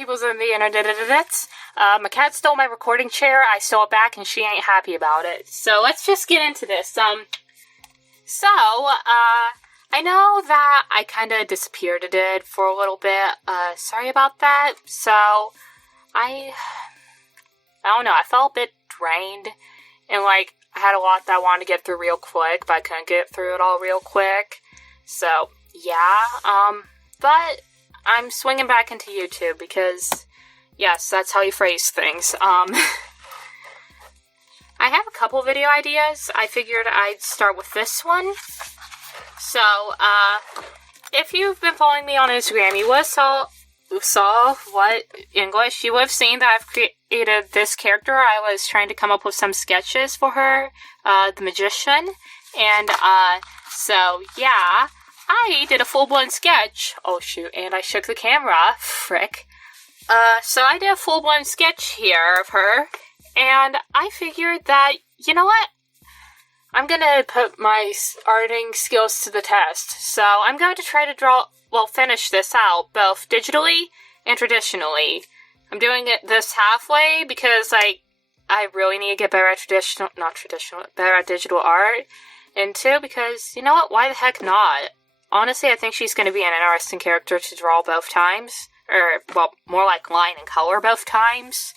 peoples in the internet. My cat stole my recording chair. I stole it back, and she ain't happy about it. So let's just get into this. I know that I kind of disappeared for a little bit. Sorry about that. So, I don't know. I felt a bit drained, and I had a lot that I wanted to get through real quick, but I couldn't get through it all real quick. So, yeah. But I'm swinging back into YouTube because, yes, that's how you phrase things. I have a couple video ideas. I figured I'd start with this one. So, if you've been following me on Instagram, you would have saw what English. You would have seen that I've created this character. I was trying to come up with some sketches for her, the magician. And, so, yeah, I did a full-blown sketch. Oh, shoot, and I shook the camera. Frick. So I did a full-blown sketch here of her. And I figured that, you know what? I'm gonna put my arting skills to the test. So I'm going to try to finish this out, both digitally and traditionally. I'm doing this halfway because, I really need to get better at better at digital art. And two, because, you know what, why the heck not? Honestly, I think she's gonna be an interesting character to draw both times. Or, well, more like line and color both times.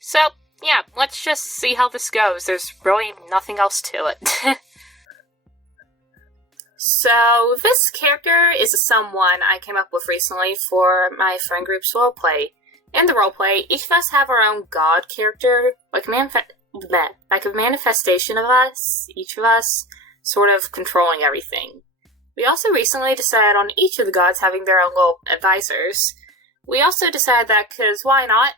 So, yeah, let's just see how this goes. There's really nothing else to it. So, this character is someone I came up with recently for my friend group's roleplay. In the roleplay, each of us have our own god character, like a manifestation of us, each of us, sort of controlling everything. We also recently decided on each of the gods having their own little advisors. We also decided that, because why not?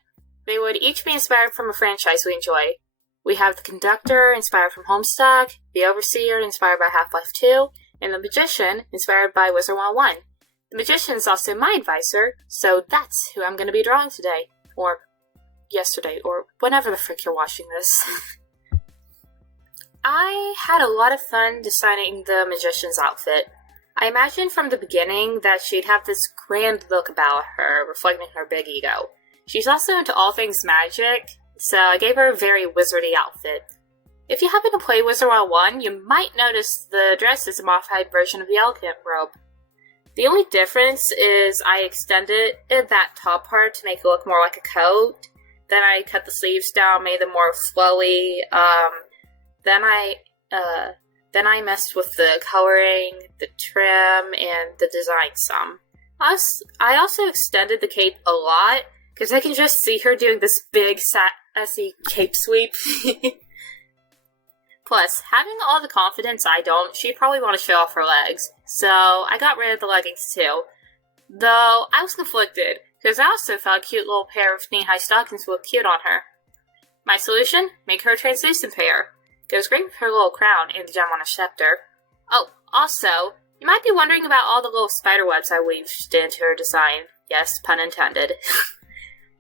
They would each be inspired from a franchise we enjoy. We have the Conductor, inspired from Homestuck, the Overseer, inspired by Half-Life 2, and the Magician, inspired by Wizard 101. The Magician is also my advisor, so that's who I'm going to be drawing today. Or yesterday, or whenever the frick you're watching this. I had a lot of fun designing the Magician's outfit. I imagined from the beginning that she'd have this grand look about her, reflecting her big ego. She's also into all things magic, so I gave her a very wizardy outfit. If you happen to play Wizard 101, you might notice the dress is a modified version of the elegant robe. The only difference is I extended that top part to make it look more like a coat. Then I cut the sleeves down, made them more flowy. Then I messed with the coloring, the trim, and the design some. I also extended the cape a lot, because I can just see her doing this big, sassy cape sweep. Plus, having all the confidence I don't, she'd probably want to show off her legs. So, I got rid of the leggings too. Though, I was conflicted, because I also thought a cute little pair of knee-high stockings would look cute on her. My solution? Make her a translucent pair. Goes great with her little crown and the gem on a scepter. Oh, also, you might be wondering about all the little spider webs I weaved into her design. Yes, pun intended.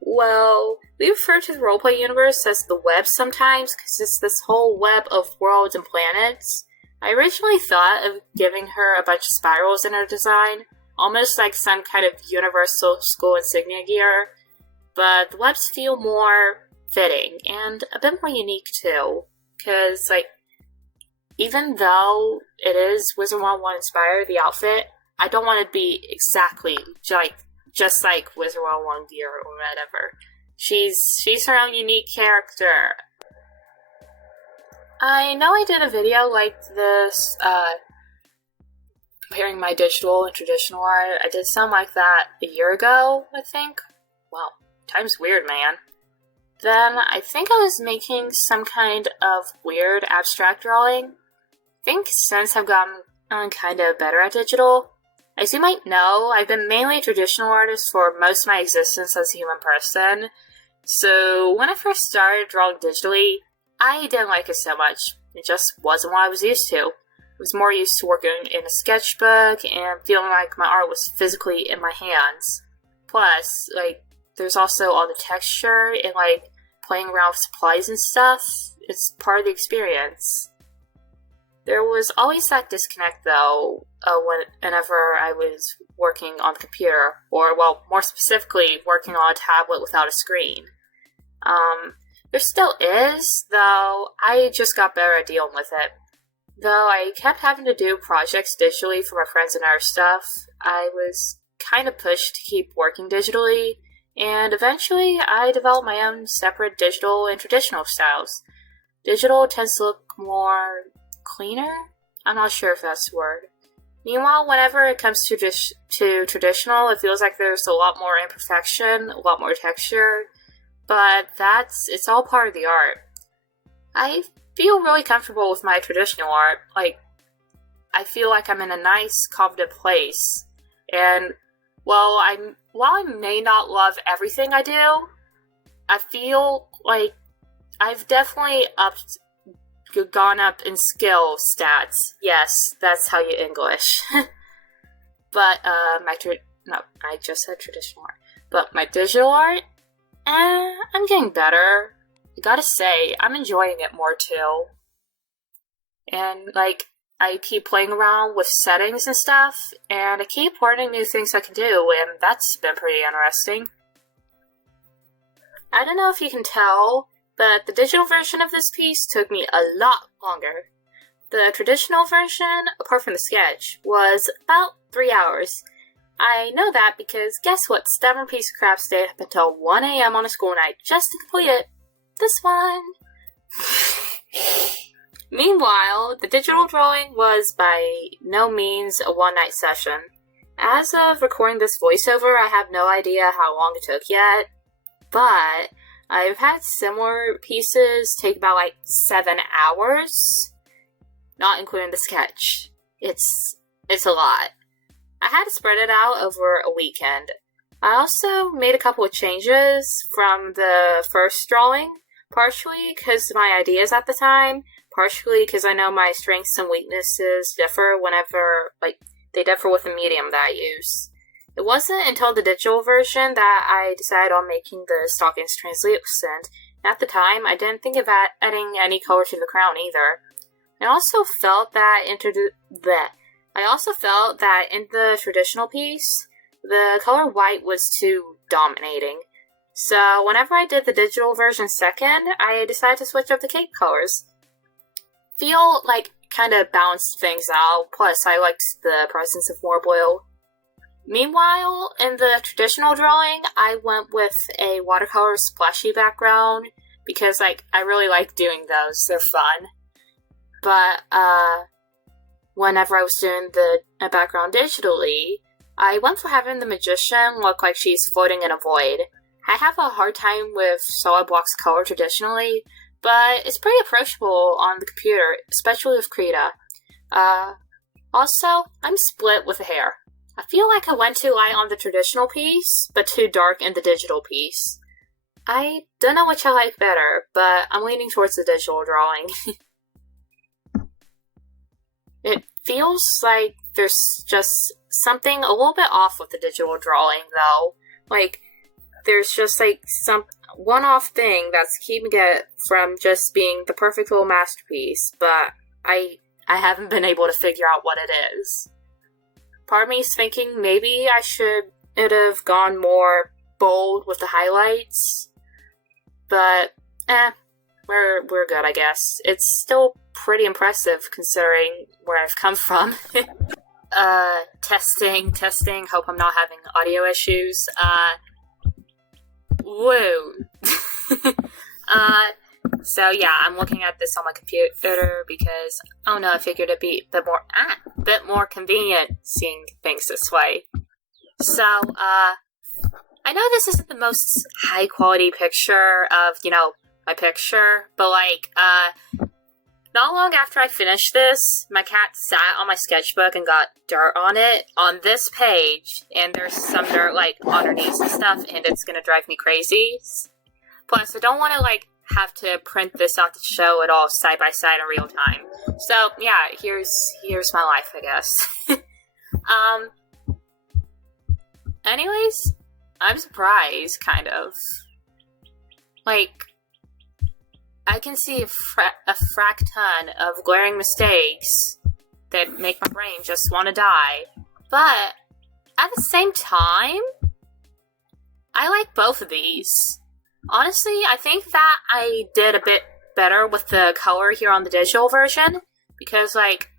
Well, we refer to the roleplay universe as the web sometimes, because it's this whole web of worlds and planets. I originally thought of giving her a bunch of spirals in her design, almost like some kind of universal school insignia gear, but the webs feel more fitting, and a bit more unique too, because, even though it is Wizard 101 inspired, the outfit, I don't want it to be exactly, just like Wizard 101 gear or whatever. She's her own unique character. I know I did a video like this, comparing my digital and traditional art. I did something like that a year ago, I think. Wow, time's weird, man. Then I think I was making some kind of weird abstract drawing. I think since I've gotten kind of better at digital, as you might know, I've been mainly a traditional artist for most of my existence as a human person. So when I first started drawing digitally, I didn't like it so much. It just wasn't what I was used to. I was more used to working in a sketchbook and feeling like my art was physically in my hands. Plus, there's also all the texture and, playing around with supplies and stuff. It's part of the experience. There was always that disconnect, though, whenever I was working on the computer, or, well, more specifically, working on a tablet without a screen. There still is, though I just got better at dealing with it. Though I kept having to do projects digitally for my friends and our stuff, I was kind of pushed to keep working digitally, and eventually I developed my own separate digital and traditional styles. Digital tends to look more cleaner? I'm not sure if that's the word. Meanwhile, whenever it comes to traditional, it feels like there's a lot more imperfection, a lot more texture, but it's all part of the art. I feel really comfortable with my traditional art. Like, I feel like I'm in a nice, confident place. And while I may not love everything I do, I feel like I've definitely gone up in skill stats. Yes, that's how you English. But I just said traditional art. But my digital art, I'm getting better. I gotta say, I'm enjoying it more too. And, like, I keep playing around with settings and stuff, and I keep learning new things I can do, and that's been pretty interesting. I don't know if you can tell, but the digital version of this piece took me a lot longer. The traditional version, apart from the sketch, was about 3 hours. I know that because guess what stubborn piece of crap stayed up until 1 a.m. on a school night just to complete it? This one! Meanwhile, the digital drawing was by no means a one-night session. As of recording this voiceover, I have no idea how long it took yet, but I've had similar pieces take about 7 hours, not including the sketch. It's a lot. I had to spread it out over a weekend. I also made a couple of changes from the first drawing, partially because of my ideas at the time, partially because I know my strengths and weaknesses differ whenever, they differ with the medium that I use. It wasn't until the digital version that I decided on making the stockings translucent. At the time, I didn't think of adding any color to the crown either. I also felt that in the traditional piece, the color white was too dominating. So whenever I did the digital version second, I decided to switch up the cake colors. Feel like kind of balanced things out, plus I liked the presence of more blue. Meanwhile, in the traditional drawing, I went with a watercolor splashy background because I really like doing those, they're fun. But whenever I was doing the background digitally, I went for having the magician look like she's floating in a void. I have a hard time with solid blocks color traditionally, but it's pretty approachable on the computer, especially with Krita. Also, I'm split with the hair. I feel like I went too light on the traditional piece, but too dark in the digital piece. I don't know which I like better, but I'm leaning towards the digital drawing. It feels like there's just something a little bit off with the digital drawing, though. There's just some one-off thing that's keeping it from just being the perfect little masterpiece, but I haven't been able to figure out what it is. Part of me is thinking maybe I should have gone more bold with the highlights, but we're good, I guess. It's still pretty impressive considering where I've come from. Testing. Hope I'm not having audio issues. Woo. So yeah, I'm looking at this on my computer because, I figured it'd be a bit more convenient seeing things this way. So, I know this isn't the most high quality picture of, my picture, but not long after I finished this, my cat sat on my sketchbook and got dirt on it, on this page, and there's some dirt, underneath and stuff, and it's gonna drive me crazy. Plus, I don't want to, have to print this out to show it all side by side in real time. So, yeah, here's my life, I guess. Anyways, I'm surprised, kind of. I can see a frack ton of glaring mistakes that make my brain just want to die. But at the same time, I like both of these. Honestly, I think that I did a bit better with the color here on the digital version, because, like,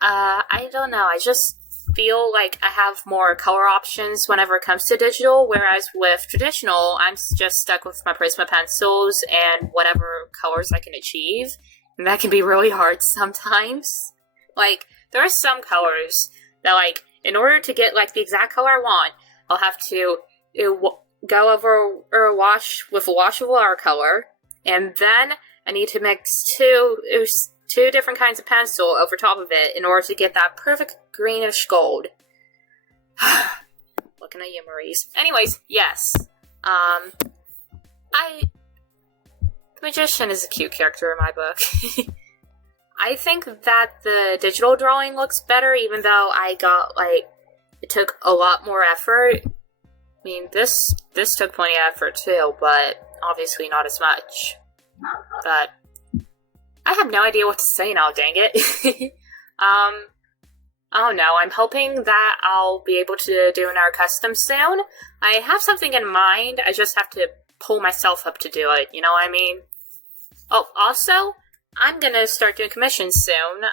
I don't know, I just feel like I have more color options whenever it comes to digital, whereas with traditional, I'm just stuck with my Prisma pencils and whatever colors I can achieve, and that can be really hard sometimes. Like, there are some colors that, like, in order to get, like, the exact color I want, I'll have to go over or wash with a washable watercolor, and then I need to mix two different kinds of pencil over top of it in order to get that perfect greenish gold. Looking at you, Maurice. Anyways, yes. The Magician is a cute character in my book. I think that the digital drawing looks better, even though I got, like, it took a lot more effort. I mean, this took plenty of effort too, but obviously not as much. But I have no idea what to say now, dang it. I don't know, I'm hoping that I'll be able to do another custom soon. I have something in mind, I just have to pull myself up to do it, you know what I mean? Oh, also, I'm gonna start doing commissions soon.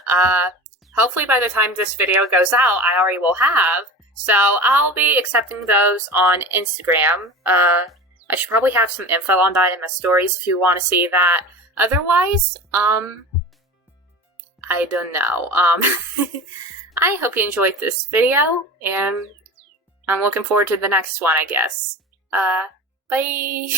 Hopefully by the time this video goes out, I already will have. So I'll be accepting those on Instagram. I should probably have some info on that in my stories if you want to see that. Otherwise, I don't know. I hope you enjoyed this video, and I'm looking forward to the next one, I guess. Bye!